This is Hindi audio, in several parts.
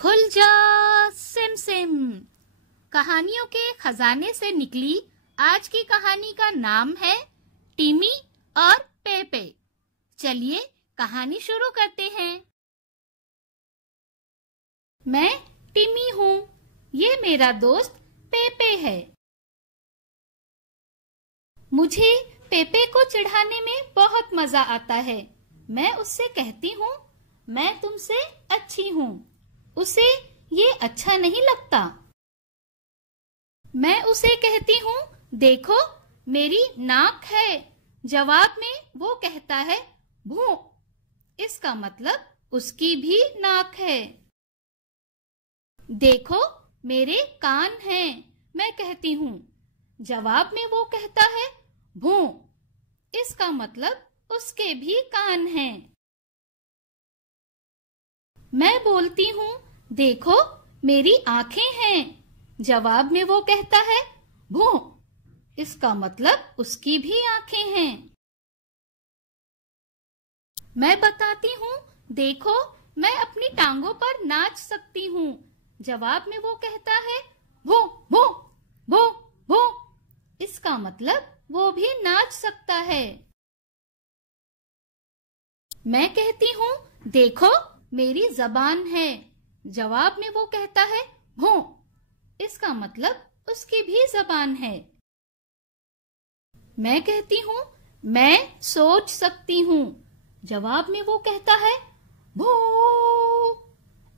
खुल जा सिम सिम। कहानियों के खजाने से निकली आज की कहानी का नाम है टिमी और पेपे। चलिए कहानी शुरू करते हैं। मैं टिमी हूँ, ये मेरा दोस्त पेपे है। मुझे पेपे को चिढ़ाने में बहुत मजा आता है। मैं उससे कहती हूँ, मैं तुमसे अच्छी हूँ। उसे ये अच्छा नहीं लगता। मैं उसे कहती हूँ, देखो मेरी नाक है। जवाब में वो कहता है भूं। इसका मतलब उसकी भी नाक है। देखो मेरे कान हैं, मैं कहती हूँ। जवाब में वो कहता है भूं। इसका मतलब उसके भी कान हैं। मैं बोलती हूँ, देखो मेरी आंखें हैं। जवाब में वो कहता है भूं। इसका मतलब उसकी भी आंखें हैं। मैं बताती हूँ, देखो मैं अपनी टांगों पर नाच सकती हूँ। जवाब में वो कहता है भूं भूं भूं भूं। इसका मतलब वो भी नाच सकता है। मैं कहती हूँ, देखो मेरी जबान है। जवाब में वो कहता है भूं। इसका मतलब उसकी भी जबान है। मैं कहती हूँ, मैं सोच सकती हूँ। जवाब में वो कहता है भूं।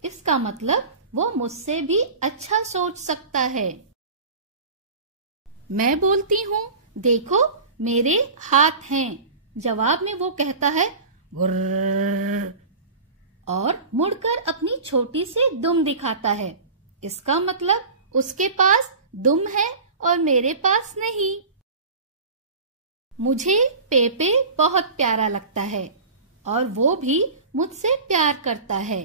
इसका मतलब वो मुझसे भी अच्छा सोच सकता है। मैं बोलती हूँ, देखो मेरे हाथ हैं। जवाब में वो कहता है गुर्र और मुड़कर अपनी छोटी सी दुम दिखाता है। इसका मतलब उसके पास दुम है और मेरे पास नहीं। मुझे पेपे बहुत प्यारा लगता है और वो भी मुझसे प्यार करता है।